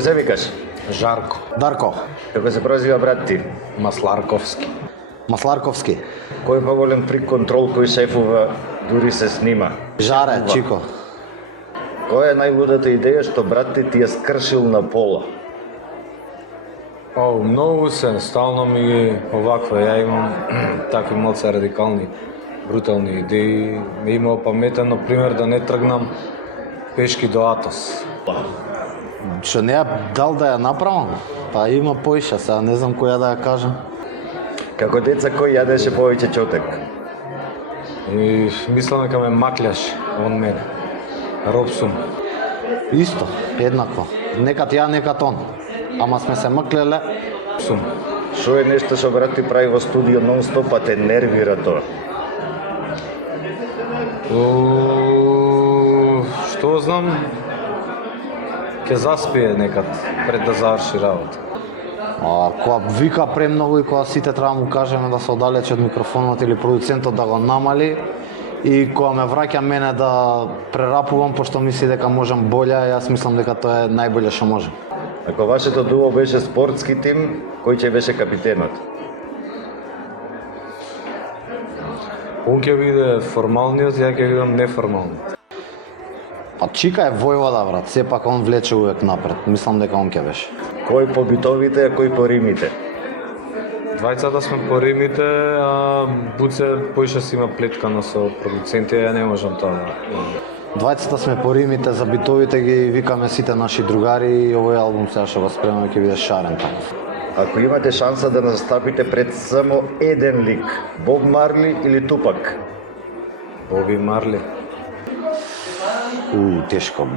Како се викаш? Жарко. Дарко. Како се прозива брат ти? Масларковски. Масларковски. Кој поголем фрик контрол кој шефува дури се снима? Жаре, Чико. Која е најлудата идеја што брат ти ја скршил на пола? Многу се, стално ми ги оваква. Ја имам такви малце радикални, брутални идеи. Ми имал паметен, например, да не тргнам пешки до Атос. Што не ја дал да ја направам? Па има поиша, сега не знам која да ја кажам. Како деца кој јадеше повеќе чотек? И мислам дека ме макљаш он мене. Роб сум. Исто, еднакво. Некад ја, некад он. Ама сме се мклеле. Сум. Што е нешто што брат ти прави во студио нон-стоп, а те нервира тоа? Што знам, ќе заспие некад пред да заврши работа. Кога вика премногу и кога сите треба му кажеме да се оддалечи од микрофонот или продуцентот да го намали, и кога ме враќа мене да прерапувам, пошто мисли дека можам боле, јас мислам дека тоа е најболе што можам. Ако вашето дуо беше спортски тим, кој ќе беше капитенот? Он ќе биде формалниот, ја ќе бидам неформалниот. Па Чика е војвода, брат, сепак он влече увек напред. Мислам дека он ќе беше. Кој по битовите, а кој по римите? Двајцата сме по римите, а Буце поише си има плеткано со продуценти, ја не можам тоа да... Двајцата сме по римите, за битовите ги викаме сите наши другари и овој албум сега што го спремаме ќе биде шарен таков. Ако имате шанса да настапите пред само еден лик, Боб Марли или Тупак? Боби Марли. Тешко.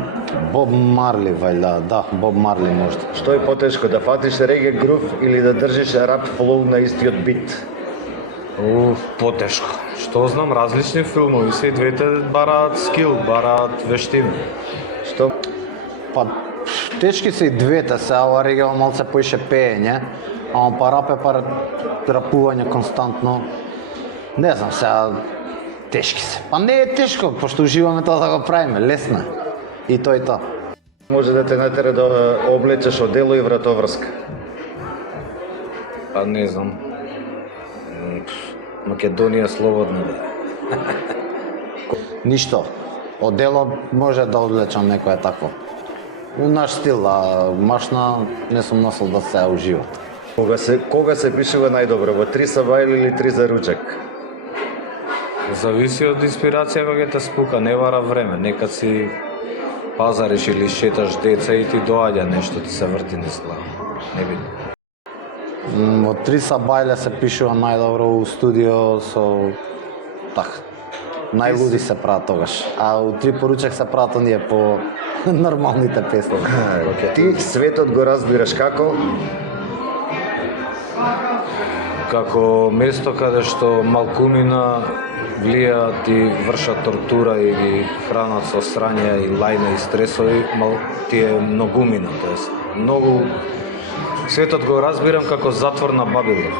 Боб Марли, вајда, да, Боб Марли можда. Што е потешко, да фатиш реге грув или да држиш рап флоу на истиот бит? Потешко. Што знам, различни филмови се и двете бараат скил, бараат вештина. Што? Па, тешки се и двете, сега ова реге малце поише пеење, ама па рап е па рапување константно. Не знам, сега тешки се. Па не е тешко, пошто уживаме тоа да го правиме, лесно е. И тоа и тоа. Може да те натера да облечеш одело и вратоврска. Па не знам. Македонија слободна да. Ништо. Одело може да облечам некоја такво. У наш стил, а машна не сум носил да се ужива. Кога се пишува најдобро, во 3 сабајл или 3 за ручек? Зависи од инспирација кога те спука, не бара време. Некад си пазариш или шеташ деца и ти доаѓа нешто, ти се врти низ глава. Не биде. Во 3 сабајле се пишува најдобро у студио со најлуди се прават тогаш. А у 3 поручек се прават оние по нормалните песни. Ти светот го разбираш како? Како место каде што малкумина влијаат и вршат тортура и ги хранат со срања и лајна и стресови, тие многумина, тоест многу. Светот го разбирам како затвор на Бабилон.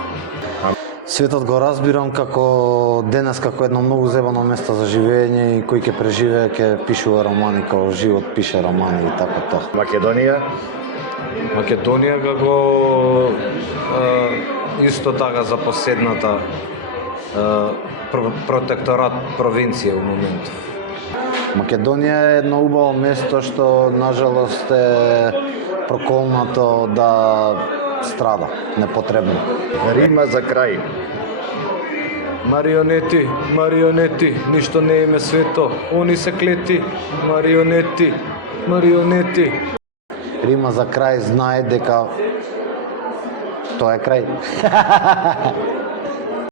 Светот го разбирам како денес како едно многу зебано место за живење и кој ќе преживее ќе пишува романи, како живот пише романи и така тоа. Македонија? Македонија како исто така запоседната протекторат провинција во моментов. Македонија е едно убаво место што нажалост е проколнато да страда непотребно. Рима за крај. Марионети, марионети, ништо не име свето, они се клети, марионети, марионети. Рима за крај знае дека тоа е крај.